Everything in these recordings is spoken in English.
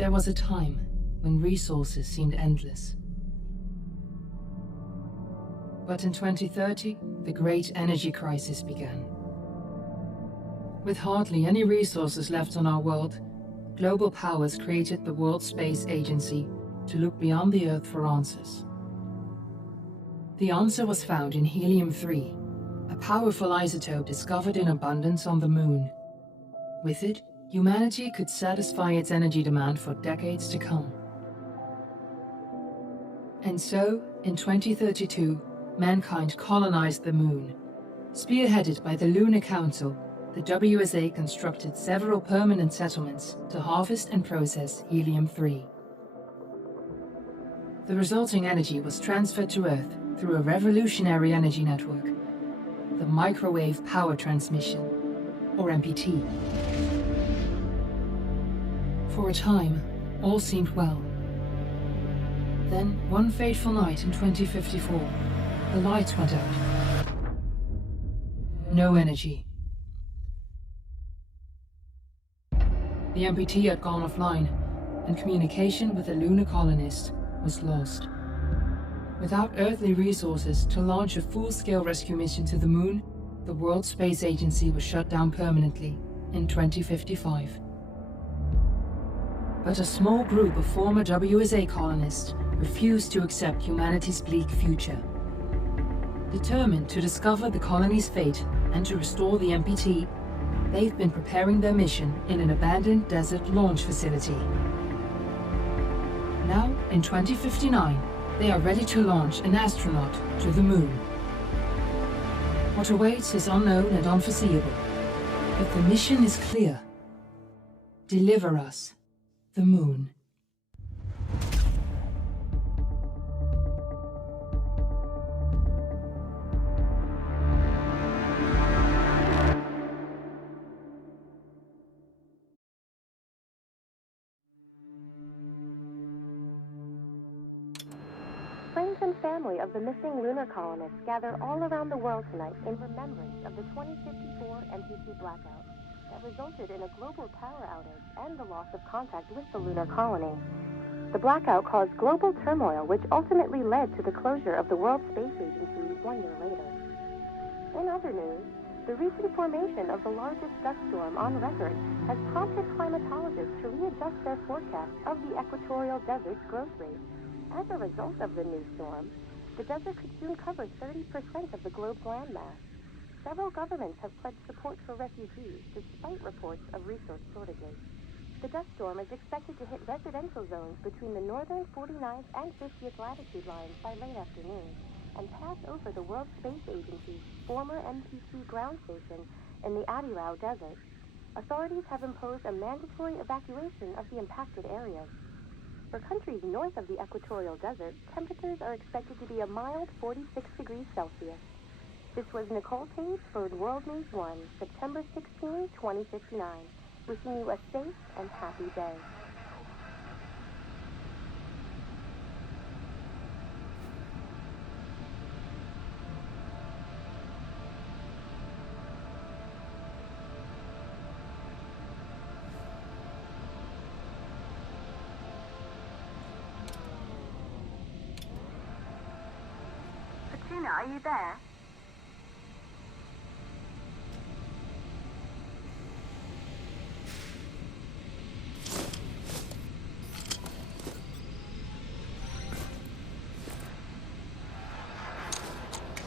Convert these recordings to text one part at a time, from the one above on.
There was a time when resources seemed endless. But in 2030, the great energy crisis began. With hardly any resources left on our world, global powers created the World Space Agency to look beyond the Earth for answers. The answer was found in helium-3, a powerful isotope discovered in abundance on the Moon. With it, humanity could satisfy its energy demand for decades to come. And so, in 2032, mankind colonized the Moon. Spearheaded by the Lunar Council, the WSA constructed several permanent settlements to harvest and process helium-3. The resulting energy was transferred to Earth through a revolutionary energy network, the Microwave Power Transmission, or MPT. For a time, all seemed well. Then, one fateful night in 2054, the lights went out. No energy. The MPT had gone offline, and communication with the lunar colonist was lost. Without earthly resources to launch a full-scale rescue mission to the Moon, the World Space Agency was shut down permanently in 2055. But a small group of former WSA colonists refused to accept humanity's bleak future. Determined to discover the colony's fate and to restore the MPT, they've been preparing their mission in an abandoned desert launch facility. Now, in 2059, they are ready to launch an astronaut to the Moon. What awaits is unknown and unforeseeable, but the mission is clear. Deliver us the Moon. Friends and family of the missing lunar colonists gather all around the world tonight in remembrance of the 2054 MPT blackout that resulted in a global power outage and the loss of contact with the lunar colony. The blackout caused global turmoil, which ultimately led to the closure of the World Space Agency 1 year later. In other news, the recent formation of the largest dust storm on record has prompted climatologists to readjust their forecast of the equatorial desert's growth rate. As a result of the new storm, the desert could soon cover 30% of the globe's landmass. Several governments have pledged support for refugees, despite reports of resource shortages. The dust storm is expected to hit residential zones between the northern 49th and 50th latitude lines by late afternoon, and pass over the World Space Agency's former MPT ground station in the Adirau Desert. Authorities have imposed a mandatory evacuation of the impacted areas. For countries north of the equatorial desert, temperatures are expected to be a mild 46 degrees Celsius. This was Nicole Page for World News 1, September 16, 2059. Wishing you a safe and happy day. Katrina, are you there?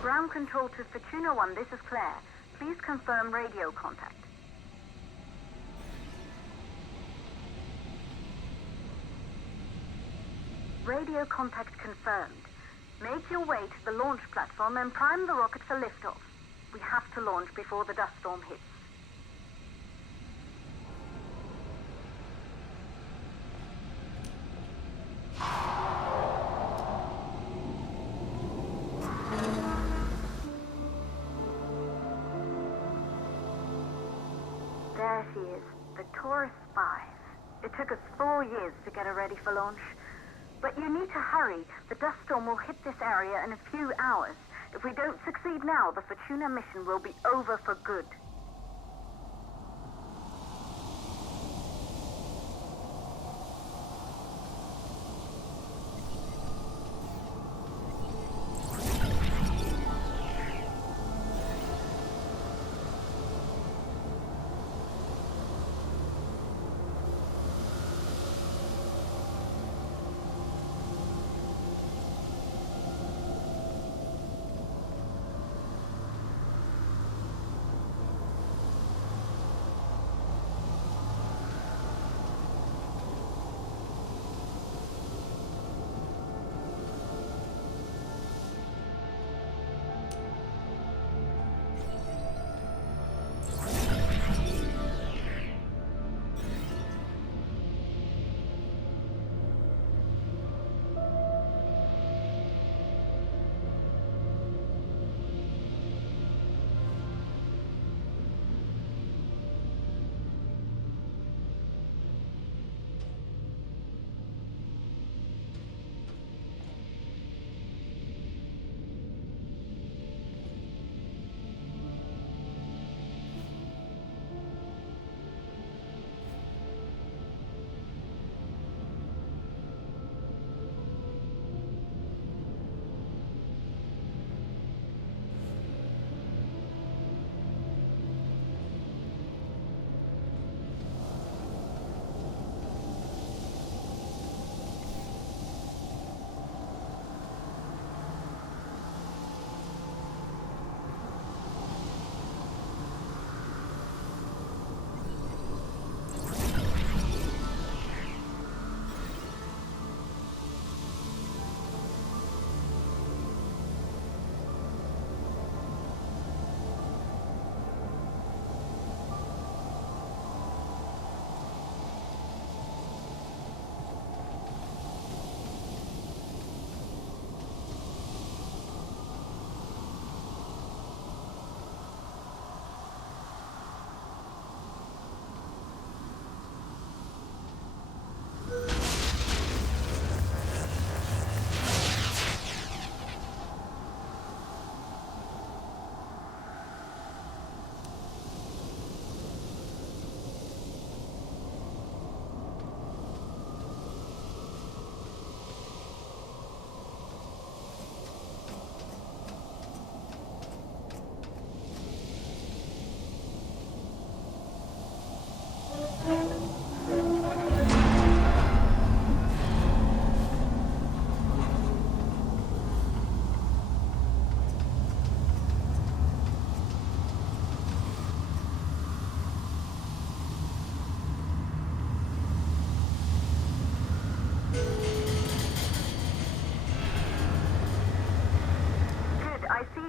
Ground control to Fortuna 1, this is Claire. Please confirm radio contact. Radio contact confirmed. Make your way to the launch platform and prime the rocket for liftoff. We have to launch before the dust storm hits. There she is, the Taurus 5. It took us 4 years to get her ready for launch. But you need to hurry. The dust storm will hit this area in a few hours. If we don't succeed now, the Fortuna mission will be over for good.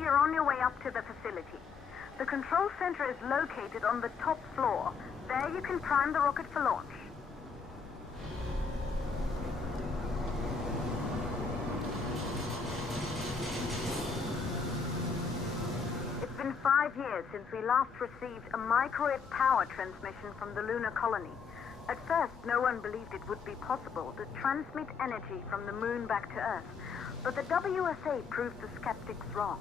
you're on your way up to the facility. The control center is located on the top floor. There you can prime the rocket for launch. It's been 5 years since we last received a microwave power transmission from the lunar colony. At first, no one believed it would be possible to transmit energy from the moon back to Earth, but the WSA proved the skeptics wrong.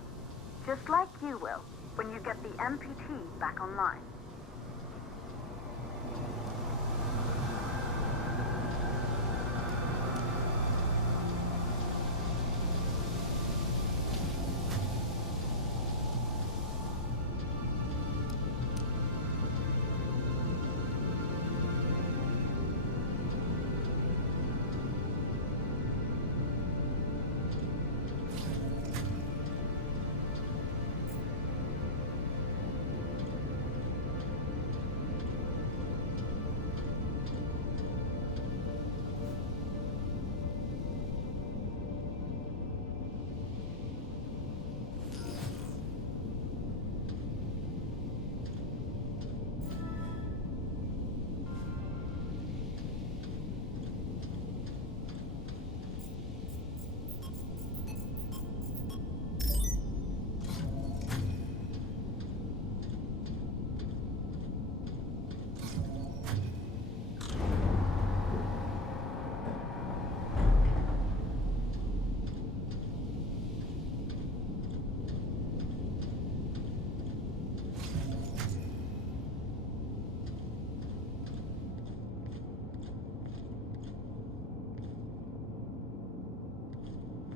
Just like you will, when you get the MPT back online.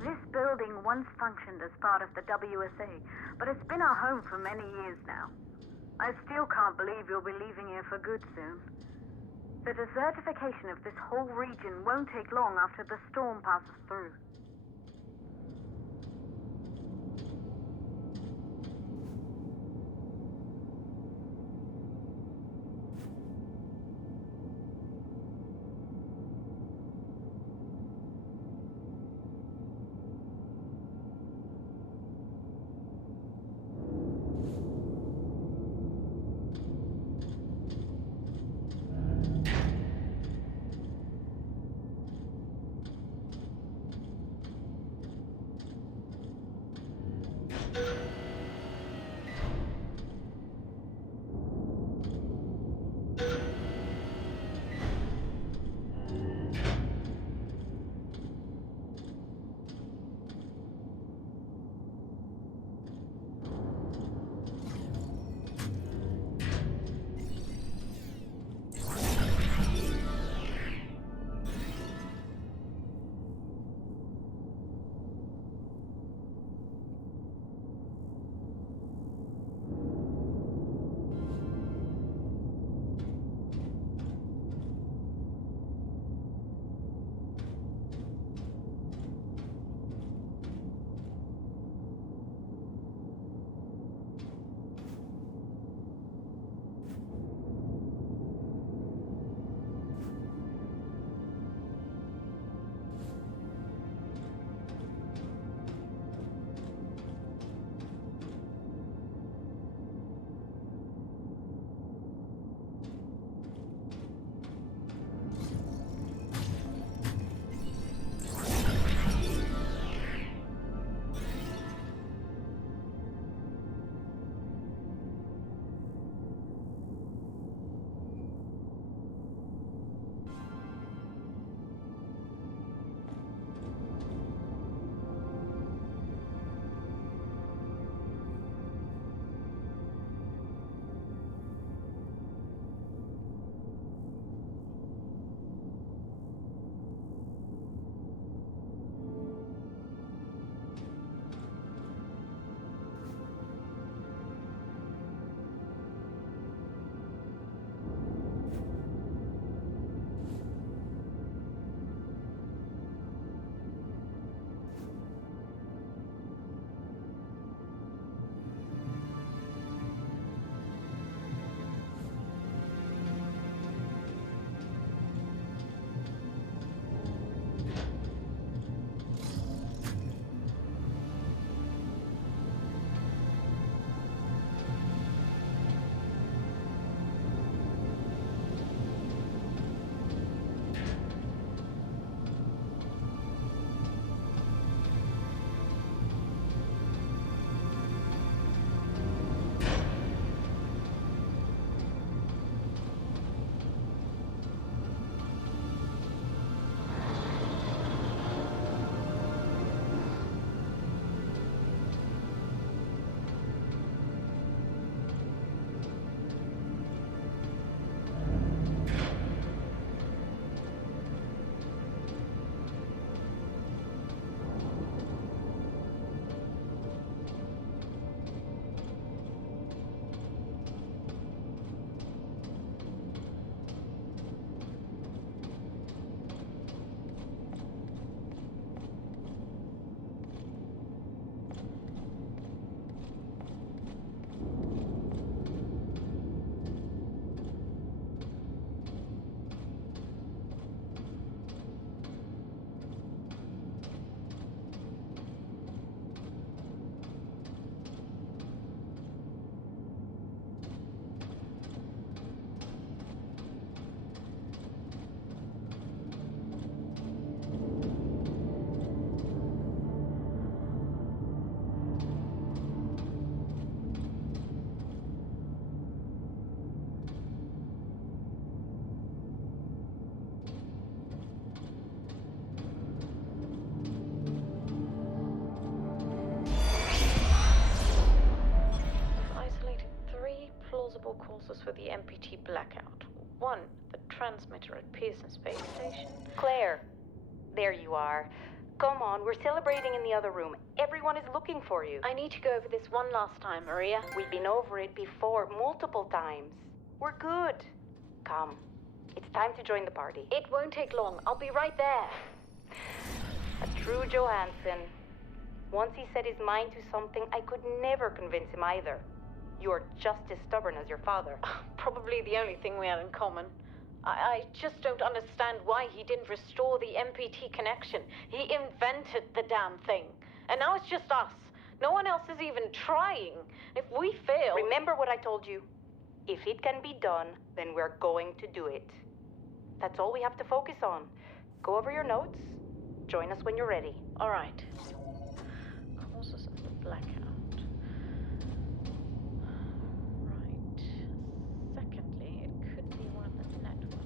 This building once functioned as part of the WSA, but it's been our home for many years now. I still can't believe you'll be leaving here for good soon. The desertification of this whole region won't take long after the storm passes through. MPT blackout. 1, the transmitter at Pearson Space Station. Claire, there you are. Come on, we're celebrating in the other room. Everyone is looking for you. I need to go over this one last time, Maria. We've been over it before, multiple times. We're good. Come. It's time to join the party. It won't take long. I'll be right there. A true Johansson. Once he set his mind to something, I could never convince him either. You're just as stubborn as your father. Probably the only thing we had in common. I just don't understand why he didn't restore the MPT connection. He invented the damn thing. And now it's just us. No one else is even trying. If we fail... Remember what I told you. If it can be done, then we're going to do it. That's all we have to focus on. Go over your notes. Join us when you're ready. All right. Causes of the blackout. Right. Secondly, it could be one of the networks.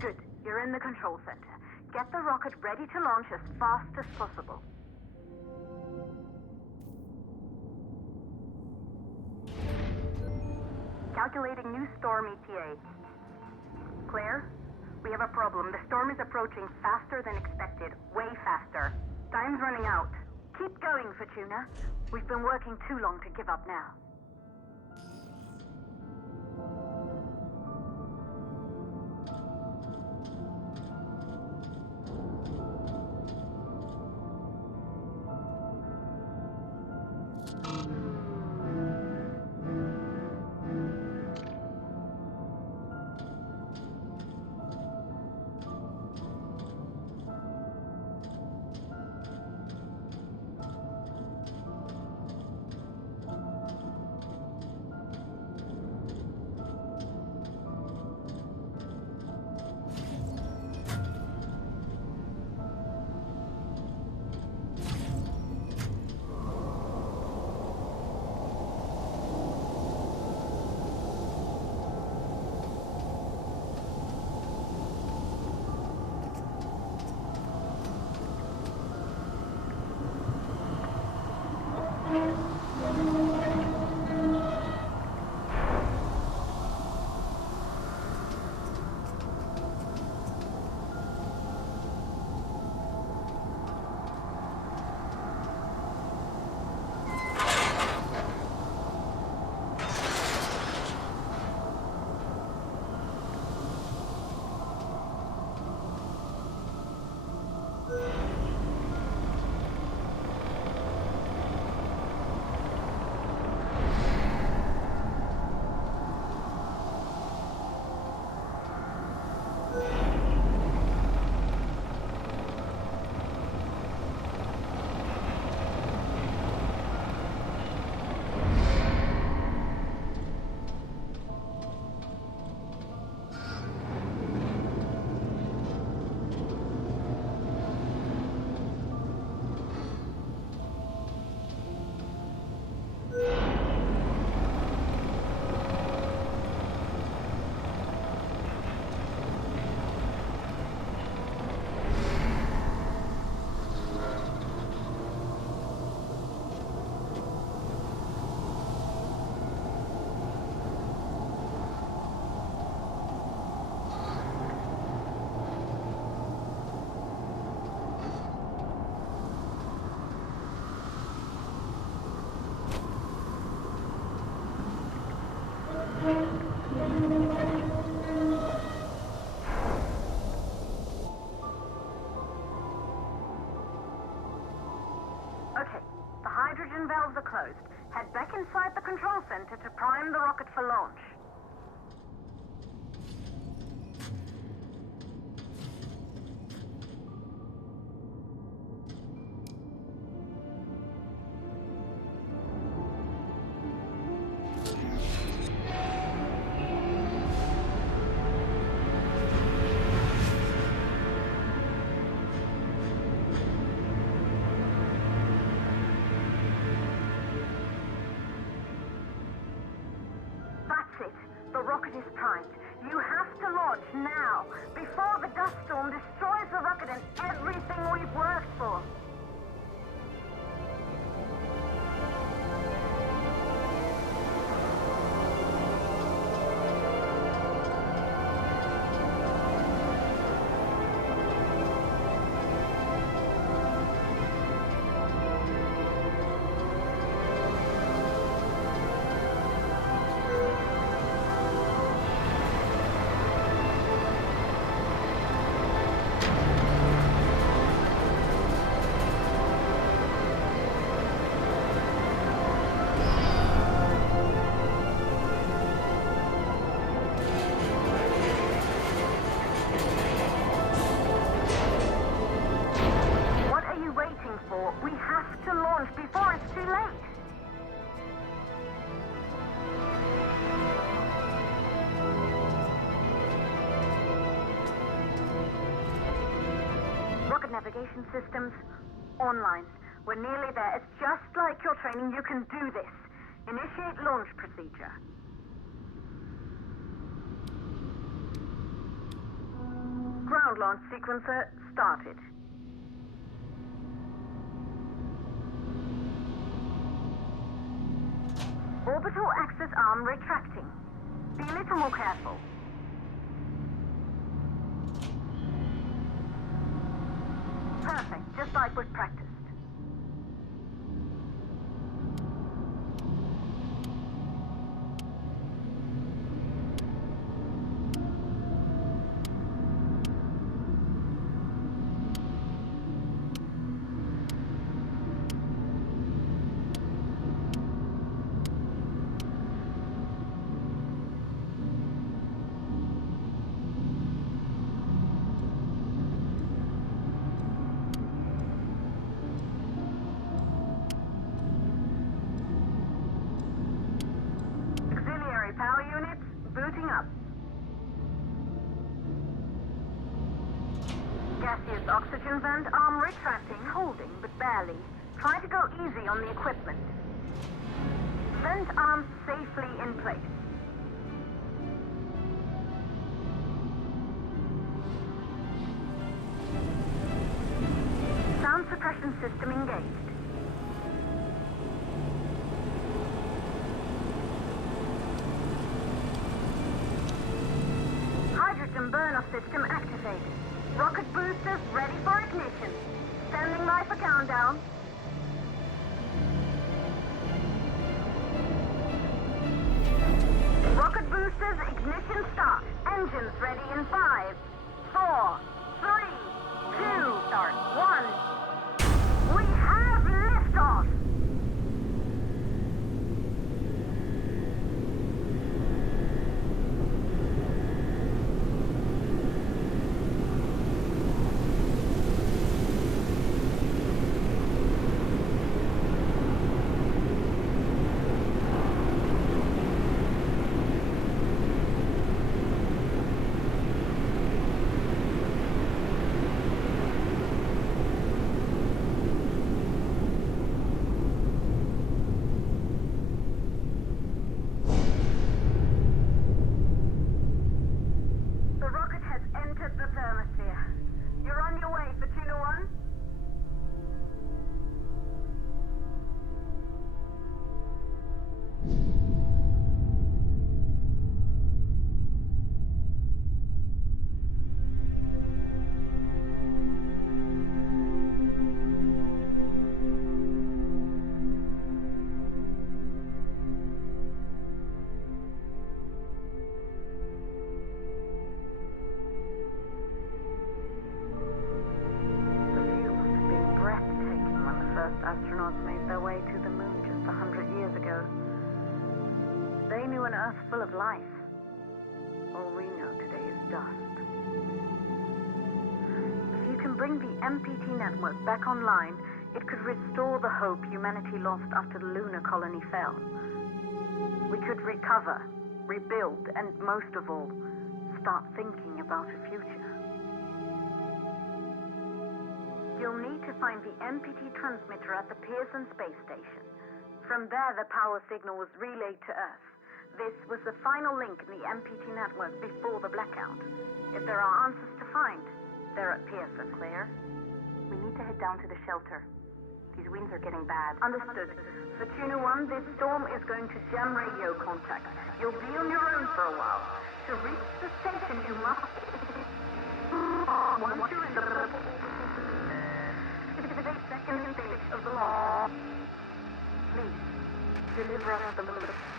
Good. You're in the control center. Get the rocket ready to launch as fast as possible. Calculating new storm ETA. Claire, we have a problem. The storm is approaching faster than expected. Way faster. Time's running out. Keep going, Fortuna. We've been working too long to give up now. Okay, the hydrogen valves are closed. Head back inside the control center to prime the rocket for launch. we've worked for. We have to launch before it's too late. Rocket navigation systems online. We're nearly there. It's just like your training. You can do this. Initiate launch procedure. Ground launch sequencer started. Orbital axis arm retracting. Be a little more careful. Perfect, just like we've practiced. Power units booting up. Gaseous oxygen vent arm retracting, holding but barely. Try to go easy on the equipment. Vent arm safely in place. Sound suppression system engaged. Burn-off system activated. Rocket boosters ready for ignition. Standing by for countdown. Rocket boosters ignition start. Engines ready in 5, 4, 3, 2, start, 1. We have liftoff! You're on your way, Fortuna 1. Astronauts made their way to the moon just 100 years ago. They knew an Earth full of life. All we know today is dust. If you can bring the MPT network back online, it could restore the hope humanity lost after the lunar colony fell. We could recover, rebuild, and most of all, start thinking about a future. You'll need to find the MPT transmitter at the Pearson space station. From there, the power signal was relayed to Earth. This was the final link in the MPT network before the blackout. If there are answers to find, they're at Pearson. Claire, we need to head down to the shelter. These winds are getting bad. Understood. Fortuna 1, this storm is going to jam radio contact. You'll be on your own for a while. To reach the station, you must... Once you're in the 52nd stage of the launch, please, deliver us the moon.